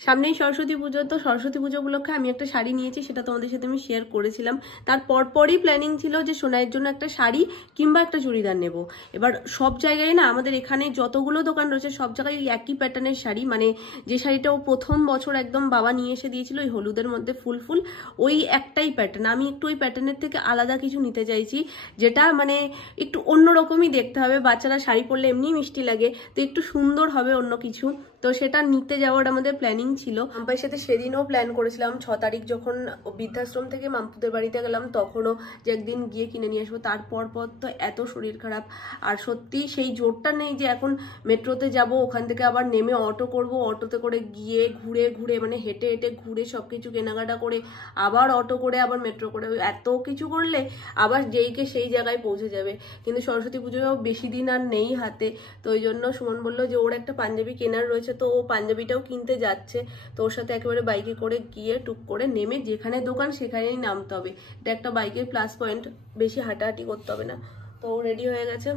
সামনেই সরস্বতী পুজো, তো সরস্বতী পুজো উপলক্ষে আমি একটা শাড়ি নিয়েছি, সেটা তোমাদের সাথে আমি শেয়ার করেছিলাম। তার পরপরই প্ল্যানিং ছিল যে সোনাইয়ের জন্য একটা শাড়ি কিংবা একটা চুড়িদার নেব। এবার সব জায়গায় না, আমাদের এখানে যতগুলো দোকান রয়েছে সব জায়গায় ওই একই প্যাটার্নের শাড়ি, মানে যে শাড়িটা ও প্রথম বছর একদম বাবা নিয়ে এসে দিয়েছিল ওই হলুদের মধ্যে ফুল ফুল, ওই একটাই প্যাটার্ন। আমি একটু ওই প্যাটার্নের থেকে আলাদা কিছু নিতে চাইছি, যেটা মানে একটু অন্যরকমই দেখতে হবে। বাচ্চারা শাড়ি পরলে এমনি মিষ্টি লাগে, তো একটু সুন্দর হবে অন্য কিছু। তো সেটা নিতে যাওয়ার আমাদের প্ল্যানিং ছিল। মাম্পাইয়ের সাথে সেদিনও প্ল্যান করেছিলাম 6 তারিখ যখন বৃদ্ধাশ্রম থেকে মাম্পুদের বাড়িতে গেলাম, তখনও যে একদিন গিয়ে কিনে নিয়ে আসবো। তারপর তো এত শরীর খারাপ, আর সত্যি সেই জোরটা নেই যে এখন মেট্রোতে যাব, ওখান থেকে আবার নেমে অটো করব, অটোতে করে গিয়ে ঘুরে ঘুরে মানে হেঁটে হেঁটে ঘুরে সবকিছু কেনাকাটা করে আবার অটো করে আবার মেট্রো করে, এত কিছু করলে আবার যেইকে সেই জায়গায় পৌঁছে যাবে। কিন্তু সরস্বতী পুজোও বেশি দিন আর নেই হাতে, তো ওই জন্য সুমন বললো যে ওর একটা পাঞ্জাবি কেনার রয়েছে, তো ও পাঞ্জাবিটাও কিনতে যাচ্ছে। তো ওর সাথে একেবারে বাইকে করে গিয়ে টুক করে নেমে যেখানে দোকান সেখানেই নামতে হবে। এটা একটা বাইকের প্লাস পয়েন্ট, বেশি হাঁটাহাঁটি করতে হবে না। তো রেডি হয়ে গেছে,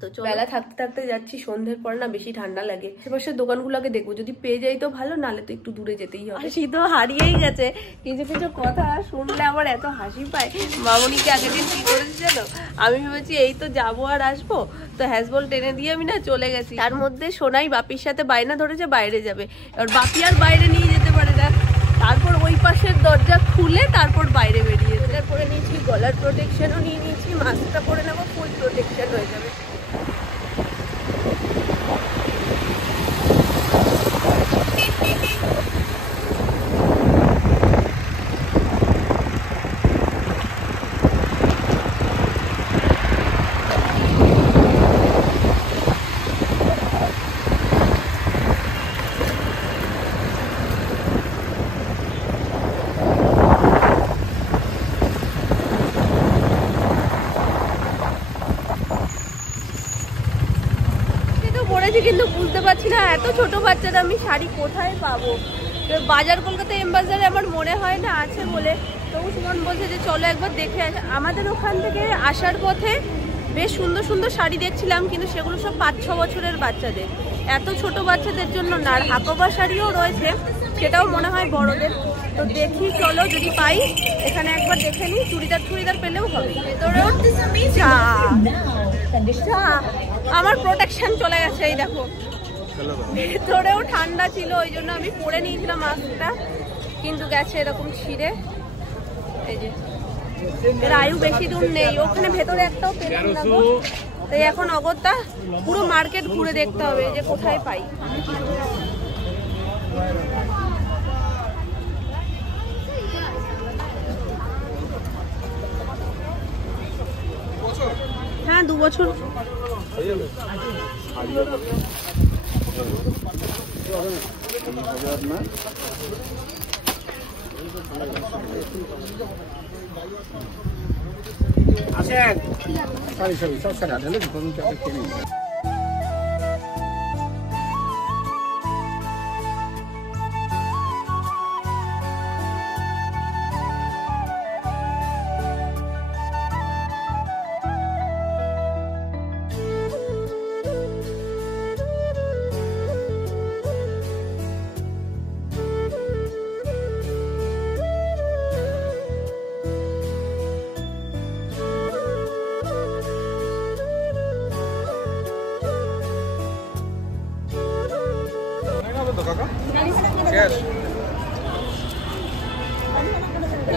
তো বেলা থাকতে থাকতে যাচ্ছি। সন্ধ্যের পর না বেশি ঠান্ডা লাগে। আশেপাশের দোকানগুলোকে দেখবো, যদি পেয়ে যাই তো ভালো, নালে তো একটু দূরে যেতেই হবে। হাসি তো হারিয়েই গেছে, কিছু কিছু কথা শুনলে আমার এত হাসি পায়। মামনিকে আগের দিন কি করেছে জানো, আমি ভেবেছি এই তো যাবো আর আসবো, তো হ্যাজবল টেনে দিয়ে আমি না চলে গেছি। তার মধ্যে সোনাই বাপির সাথে বায়না ধরেছে বাইরে যাবে, এবার বাপি আর বাইরে নিয়ে যেতে পারে না। তারপর ওই পাশের দরজা খুলে তারপর বাইরে বেরিয়ে এটা করে নিয়েছি, গলার প্রোটেকশনও নিয়ে নিয়েছি, মাস্কটা পরে নেবো, ফুল প্রোটেকশন হয়ে যাবে। কিন্তু বুঝতে পারছি না এত ছোট বাচ্চারা আমি শাড়ি কোথায় পাবো। বাজার কলকাতা এম বাজারে আমার মনে হয় না আছে বলে, তবু সুমন বলছে যে চলো একবার দেখে আসে। আমাদের ওখান থেকে আসার পথে বেশ সুন্দর সুন্দর শাড়ি দেখছিলাম, কিন্তু সেগুলো সব 5-6 বছরের বাচ্চাদের, এত ছোট বাচ্চাদের জন্য না। আর হাকোবা শাড়িও রয়েছে, সেটাও মনে হয় বড়দের। তো দেখি চলো, যদি পাই এখানে একবার দেখে নিই। চুড়িদার পেলেও হবে। ভেতরেও আমার প্রোটেকশন চলে গেছে, এই দেখো ভেতরেও ঠান্ডা ছিল, ওই জন্য আমি পরে নিয়েছিলাম মাস্কটা, কিন্তু গেছে এরকম ছিঁড়ে। এই যে এর আয়ু বেশি দূর নেই, ওখানে ভেতরে একটাও পেলাম না গো। তাই এখন অগত্যা পুরো মার্কেট ঘুরে দেখতে হবে যে কোথায় পাই। হ্যাঁ 2 বছর।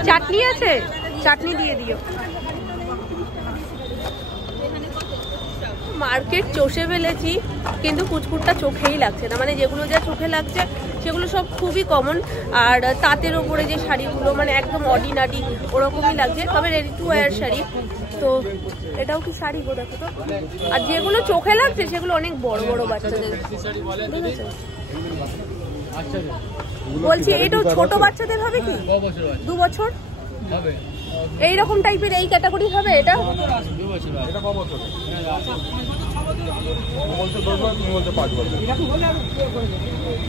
চাটনি আছে, চাটনি দিয়ে দিও। মার্কেট চষে ফেলেছি, কিন্তু কুচকুটটা চোখেই লাগছে না। মানে যেগুলো যা চোখে লাগছে সেগুলো সব খুবই কমন, আর তাঁতের ওপরে যে শাড়িগুলো মানে একদম অর্ডিনারি ওরকমই লাগছে, তবে রেডি টু ওয়্যার শাড়ি। তো এটাও কি শাড়ি গো, দেখো তো। আর যেগুলো চোখে লাগছে সেগুলো অনেক বড় বড় বাচ্চাদের, বুঝেছো? বলছি এটাও ছোট বাচ্চাদের হবে কি? 2 বছর এইরকম টাইপের, এই ক্যাটাগরি হবে এটা?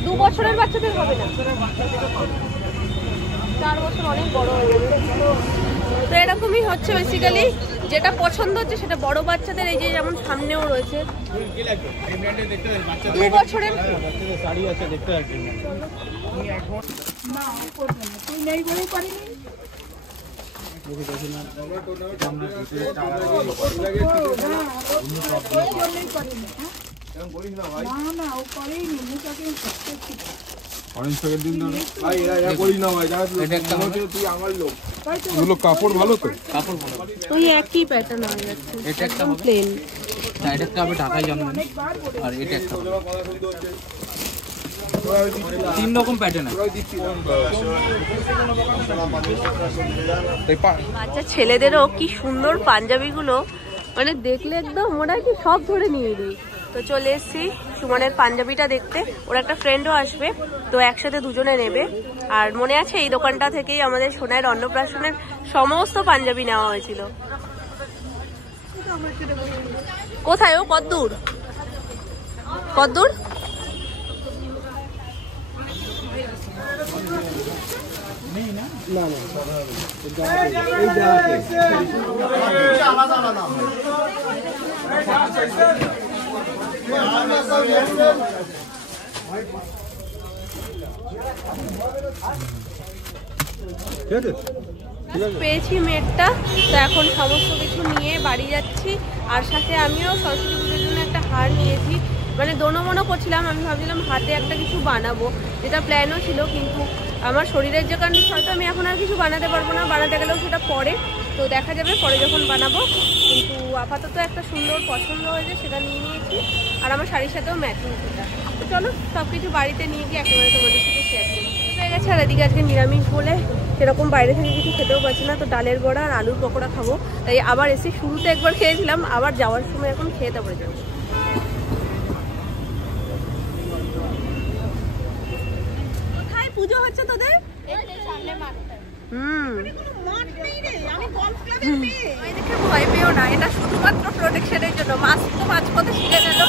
2 বছরের বাচ্চাদের হবে না, 4 বছর অনেক বড় হয়ে যাবে। তো এরকমই হচ্ছে বেসিক্যালি। যেটা পছন্দ হচ্ছে সেটা বড় বাচ্চাদের এই যে যেমন সামনেও রয়েছে 2 বছরের শাড়ি আছে দেখতে পাচ্ছি না করবে না, তুই নেই বলেই পারিনি। না ও করেইনি, কাপড় ভালো তো, কাপড় ভালো, ওই একই প্যাটার্ন হয়ে যাচ্ছে। এটা একটা প্লেন, এটা একটা হবে ঢাকাই জামদানি, আর এটা একটা হবে 3 রকম প্যাটার্ন আছে। বাচ্চা ছেলেদেরও কি সুন্দর পাঞ্জাবিগুলো, মানে দেখলে একদম মনে হয় কি সব ধরে নিয়ে দিই। তো চলে এসেছি সুমনের পাঞ্জাবিটা দেখতে, ওর একটা ফ্রেন্ডও আসবে, তো একসাথে দুজনে নেবে। আর মনে আছে এই দোকানটা থেকেই আমাদের সোনার অন্নপ্রাশনের সমস্ত পাঞ্জাবি নেওয়া হয়েছিল। কোথায় ও, কতদূর কতদূর? পেয়েছি মেটটা, তো এখন সমস্ত কিছু নিয়ে বাড়ি যাচ্ছি। আর সাথে আমিও সরস্বতী পুজোর জন্য একটা হার নিয়েছি, মানে দোনো করছিলাম, আমি ভাবছিলাম হাতে একটা কিছু বানাবো, যেটা প্ল্যানও ছিল, কিন্তু আমার শরীরের যে কন্ডিশন, হয়তো আমি এখন আর কিছু বানাতে পারবো না, বানাতে গেলেও সেটা পরে, তো দেখা যাবে পরে যখন বানাবো। কিন্তু আপাতত একটা সুন্দর পছন্দ হয়েছে, সেটা নিয়ে নিয়েছি, আর আমার শাড়ির সাথেও ম্যাচিং সেটা। তো চলো সব কিছু বাড়িতে নিয়ে গিয়ে একেবারে তোমাদের সাথে শেয়ার করি। হয়ে গেছে, আর এদিকে আজকে নিরামিষ বলে সেরকম বাইরে থেকে কিছু খেতেও পারছি না, তো ডালের বড়া আর আলুর পকোড়া খাবো, তাই আবার এসে শুরুতে একবার খেয়েছিলাম, আবার যাওয়ার সময় এখন খেয়ে তারপরে যাবো। কোথায় পুজো হচ্ছে তোদের? দেখে ভয় পেও না, এটা শুধুমাত্র প্রোটেকশনের জন্য। মাস্ক তো মাঝপথে ছিঁড়ে গেল,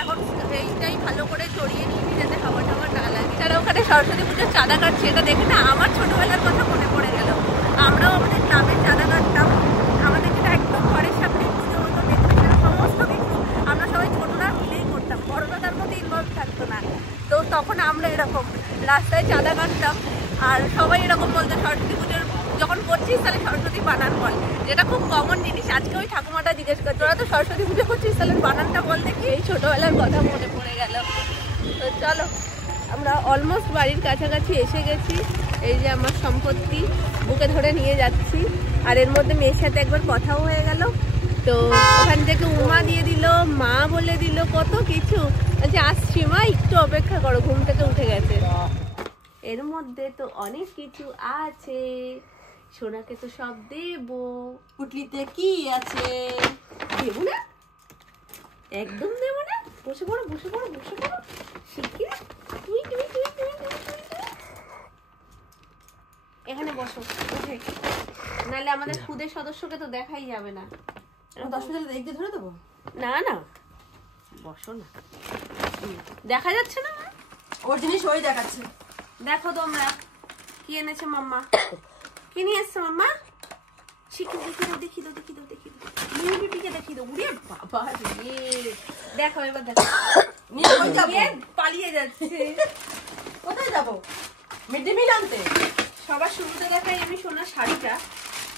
এখন এইটাই ভালো করে জড়িয়ে নিবি যাতে হাওয়া টাওয়া না লাগে। তারা ওখানে সরস্বতী পুজোর চাঁদা কাটছে, এটা দেখে না আমার ছোটবেলার কথা মনে পড়ে গেল। আমরাও আমাদের গ্রামে চাঁদা কাটতাম, আমাদের যেটা একদম ঘরের সামনে পুজো হতো, ডেকোরেশন সমস্ত কিছু আমরা সবাই ছোটরা মিলেই করতাম, বড়রা তার মধ্যে ইনভলভ থাকতো না। তো তখন আমরা এরকম রাস্তায় চাঁদা কাটতাম, আর সবাই এরকম বলতো সরস্বতী পুজোর যখন করছিস তাহলে সরস্বতী বানান বল, যেটা খুব কমন জিনিস। আজকে ওই ঠাকুমাটা জিজ্ঞেস করছে, তোরা তো সরস্বতী পুজো করছিস, তাহলে বানানটা বল দেখি। এই ছোটবেলার কথা মনে পড়ে গেল। তো চলো, আমরা অলমোস্ট বাড়ির কাছাকাছি এসে গেছি। এই যে আমার সম্পত্তি বুকে ধরে নিয়ে যাচ্ছি, আর এর মধ্যে মেয়ের সাথে একবার কথাও হয়ে গেল। তো ওখান থেকে উমা দিয়ে দিল, মা বলে দিল, কত কিছু। আচ্ছা আসছি মা, একটু অপেক্ষা করো, ঘুম থেকে উঠে গেছে। এর মধ্যে তো অনেক কিছু আছে, সোনাকে তো সব দেবো। পুটলিতে কি আছে দেবো না, একদম দেবো না। বসে পড়ো বসে পড়ো বসে পড়ো, শিখি তুই তুই তুই তুই এখানে বসো, উঠে, নাহলে আমাদের খুদের সদস্যকে তো দেখাই যাবে না। 10 মিনিট দেখতে ধরে দেবো না, না বসো না, দেখা যাচ্ছে না, ওর জিনিস ওই দেখাচ্ছে। দেখো তোমরা কি এনেছে মাম্মা, কি নিয়ে এসছে মাম্মা, শিখি দেখি দাও দেখি দাও দেখি দাও দেখি দাও, মিউটিকে দেখি দাও। উড়ে বাবা রে, দেখো এবার দেখো, নিয়ে পালিয়ে যাচ্ছে। কোথায় যাবো? মিড ডে মিল আনতে। সবার শুরুতে দেখাই আমি সোনার শাড়িটা,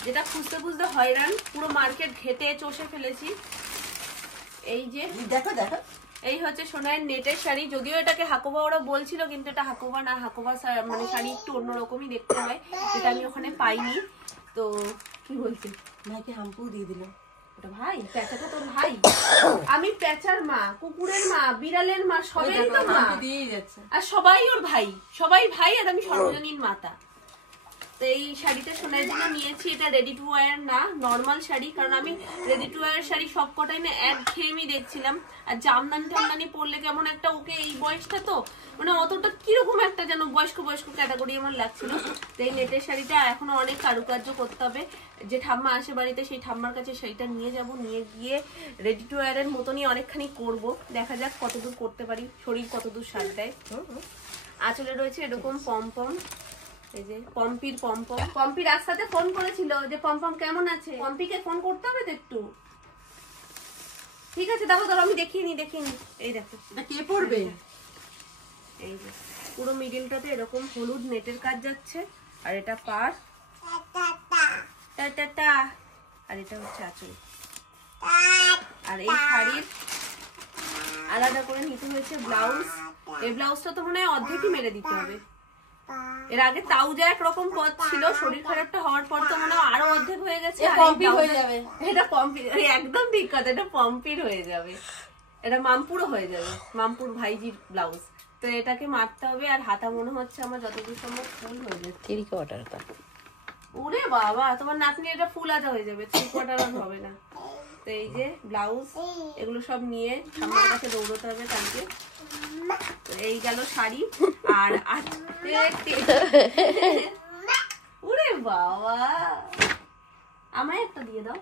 যেটা খুঁজতে খুঁজতে হয়রান, পুরো মার্কেট ঘেটে চষে ফেলেছি। এই যে দেখো দেখো, এই হচ্ছে সোনার নেটের শাড়ি। যদিও এটাকে হাকোবা ওরা বলছিল, কিন্তু এটা হাকোবা না, হাকোবা মানে শাড়ি একটু অন্যরকমই দেখতে হয়, যেটা আমি ওখানে পাইনি। তো কি বলছি, ভাইকে হাম্পু দিয়ে দিল। ওটা ভাই, প্যাঁচাটা তোর ভাই? আমি প্যাঁচার মা, কুকুরের মা, বিড়ালের মা, সবাই তো মা দিয়েই যাচ্ছে, আর সবাই ওর ভাই, সবাই ভাই, আর আমি সর্বজনীন মাতা। তো এই শাড়িটা সোনার জন্য নিয়েছি, এটা রেডি টু ওয়্যার না, নর্মাল শাড়ি। কারণ আমি রেডি টু ওয়্যার শাড়ি সব কটাই না একঘেয়েমি দেখছিলাম, আর জামদানি টামদানি পরলে কেমন একটা, ওকে এই বয়সটা তো মানে অতটা কিরকম একটা যেন বয়স্ক বয়স্ক ক্যাটাগরি আমার লাগছিল। তো এই নেটের শাড়িটা এখনো অনেক কারুকার্য করতে হবে। যে ঠাম্মা আসে বাড়িতে, সেই ঠাম্মার কাছে শাড়িটা নিয়ে যাব, নিয়ে গিয়ে রেডি টু ওয়্যারের মতনই অনেকখানি করব, দেখা যাক কতদূর করতে পারি, শরীর কতদূর সাথ দেয়। আঁচলে রয়েছে এরকম পম পম, এই যে পম্পির পম্পম, পম্পি রাস্তাতে ফোন করেছিল যে পম্পম কেমন আছে, পম্পিকে ফোন করতে হবে তো একটু। ঠিক আছে দেখো, আমি দেখিয়ে নি। এই দেখো এটা কে পড়বে? এই যে পুরো মিডিলটাতে এরকম হলুদ নেটের কাজ যাচ্ছে, আর এটা পাড়, আর এটা হচ্ছে আঁচল। আর এই শাড়ির আলাদা করে নিতে হয়েছে ব্লাউজ। এই ব্লাউজটা তো মনে হয় অর্ধেকই মেরে দিতে হবে। এর আগে তাও যা একরকম পথ ছিল, শরীর খারাপটা হওয়ার পর তো মনে হয় আরো অর্ধেক হয়ে গেছে। পম্পির হয়ে যাবে। এটা পম্পির, একদম ঠিক কথা, এটা পম্পির হয়ে যাবে, এটা মামপুরও হয়ে যাবে, মামপুর ভাইজির ব্লাউজ। তো এটাকে মারতে হবে। আর হাতা মনে হচ্ছে আমার যতদূর সম্ভব ফুল হয়ে যাচ্ছে। ওরে বাবা, তোমার নাতনি এটা ফুল আদা হয়ে যাবে, 3/4 আর হবে না। তো এই যে ব্লাউজ, এগুলো সব নিয়ে ঠাম্মার কাছে দৌড়তে হবে কালকে। তো এই গেল শাড়ি। আর ওরে বাবা, আমায় একটা দিয়ে দাও।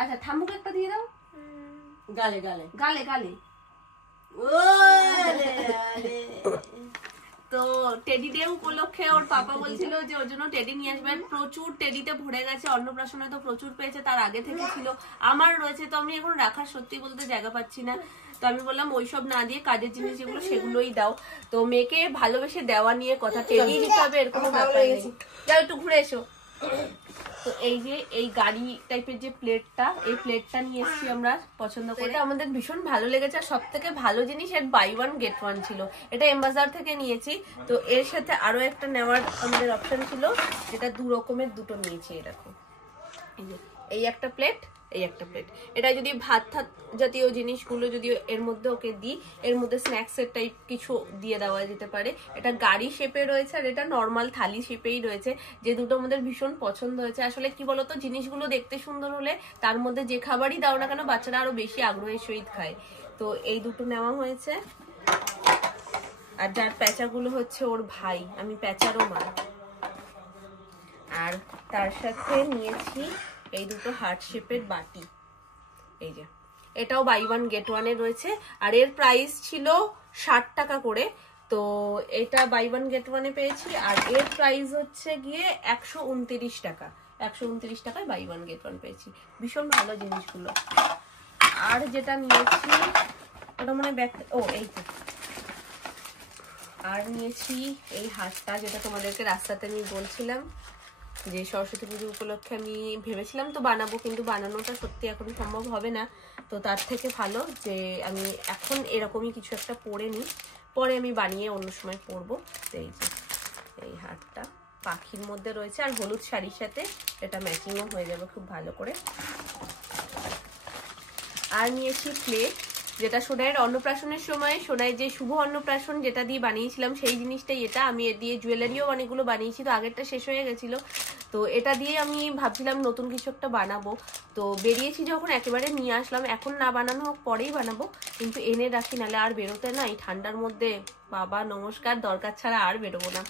আচ্ছা ঠাম্মুকে একটা দিয়ে দাও। গালে গালে গালে গালে। তো টেডি ডে উপলক্ষে ওর পাপা বলছিল যে ওর জন্য টেডি নিয়ে আসবেন। প্রচুর টেডিতে ভরে গেছে, অন্নপ্রাশনে তো প্রচুর পেয়েছে, তার আগে থেকে ছিল, আমার রয়েছে। তো আমি এখন রাখার সত্যি বলতে জায়গা পাচ্ছি না। তো আমি বললাম ওইসব না দিয়ে কাজের জিনিস যেগুলো সেগুলোই দাও। তো মেয়েকে ভালোবেসে দেওয়া নিয়ে কথা, টেডি হিসাবে এরকম ব্যাপার নেই। যাও একটু ঘুরে এসো। তো এই যে এই গাড়ি টাইপের যে প্লেটটা, এই প্লেটটা নিয়ে এসেছি আমরা পছন্দ করে, আমাদের ভীষণ ভালো লেগেছে। আর সব থেকে ভালো জিনিস এর বাই 1 get 1 ছিল। এটা এমবাজার থেকে নিয়েছি। তো এর সাথে আরো একটা নেওয়ার আমাদের অপশন ছিল, যেটা 2 রকমের দুটো নিয়েছি। এরকম এই একটা প্লেট, এই একটা প্লেট। এটা যদি ভাত জাতীয় জিনিসগুলো যদি এর মধ্যে ওকে দিই, এর মধ্যে স্ন্যাক্স এর টাইপ কিছু দিয়ে দেওয়া যেতে পারে। এটা গাড়ি শেপে রয়েছে, আর এটা নর্মাল থালি শেপেই রয়েছে। যে দুটো আমাদের ভীষণ পছন্দ হয়েছে। আসলে কি বলতো, জিনিসগুলো দেখতে সুন্দর হলে তার মধ্যে যে খাবারই দাও না কেন বাচ্চারা আরো বেশি আগ্রহের সহিত খায়। তো এই দুটো নেওয়া হয়েছে। আর যার প্যাঁচাগুলো হচ্ছে ওর ভাই, আমি প্যাঁচারও মা। আর তার সাথে নিয়েছি এই দুটো হার্ট শেপের বাটি। এই যে এটাও বাই 1 get 1 এ রয়েছে। আর এর প্রাইস ছিল 60 টাকা করে। তো এটা বাই 1 get 1 এ পেয়েছি। আর এর প্রাইস হচ্ছে গিয়ে 129 টাকা। 129 টাকায় বাই 1 get 1 পেয়েছি। ভীষণ ভালো জিনিসগুলো। আর যেটা নিয়েছি ওটা মনে ব্যাগ, ও এই তো। আর নিয়েছি এই হারটা, যেটা তোমাদেরকে রাস্তাতে আমি বলছিলাম যে সরস্বতী পুজো উপলক্ষে আমি ভেবেছিলাম তো বানাবো, কিন্তু বানানোটা সত্যি এখন সম্ভব হবে না। তো তার থেকে ভালো যে আমি এখন এরকমই কিছু একটা পরে নিই, পরে আমি বানিয়ে অন্য সময় পরবো। তো এই যে এই হারটা পাখির মধ্যে রয়েছে, আর হলুদ শাড়ির সাথে এটা ম্যাচিংও হয়ে যাবে খুব ভালো করে। আর নিয়েছি প্লেট, যেটা সোনাইয়ের অন্নপ্রাশনের সময়, সোনাইয়ের যে শুভ অন্নপ্রাশন যেটা দিয়ে বানিয়েছিলাম সেই জিনিসটাই এটা। আমি এর দিয়ে জুয়েলারিও অনেকগুলো বানিয়েছি, তো আগেরটা শেষ হয়ে গেছিলো। তো এটা দিয়ে আমি ভাবছিলাম নতুন কিছু একটা বানাবো। তো বেরিয়েছি যখন একেবারে নিয়ে আসলাম, এখন না বানানো হোক পরেই বানাবো, কিন্তু এনে রাখি, নাহলে আর বেরোতে না এই ঠান্ডার মধ্যে। বাবা নমস্কার, দরকার ছাড়া আর বেরোবো না।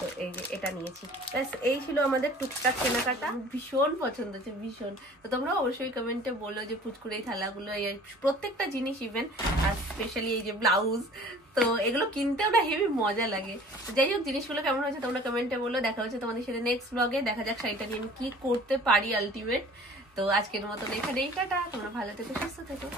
তো এই যে এটা নিয়েছি। ব্যাস এই ছিল আমাদের টুকটাক কেনাকাটা। ভীষণ পছন্দ হচ্ছে, ভীষণ। তো তোমরা অবশ্যই কমেন্টে বলো যে পুচকুর এই থালাগুলো, প্রত্যেকটা জিনিস ইভেন, আর স্পেশালি এই যে ব্লাউজ, তো এগুলো কিনতেও না হেবি মজা লাগে। যাই হোক, জিনিসগুলো কেমন হয়েছে তোমরা কমেন্টে বলো। দেখা হচ্ছে তোমাদের সাথে নেক্সট ব্লগে। দেখা যাক শাড়িটা নিয়ে আমি কি করতে পারি আলটিমেট। তো আজকের মতো এখানেই টাটা। তোমরা ভালো থেকো, সুস্থ থেকো।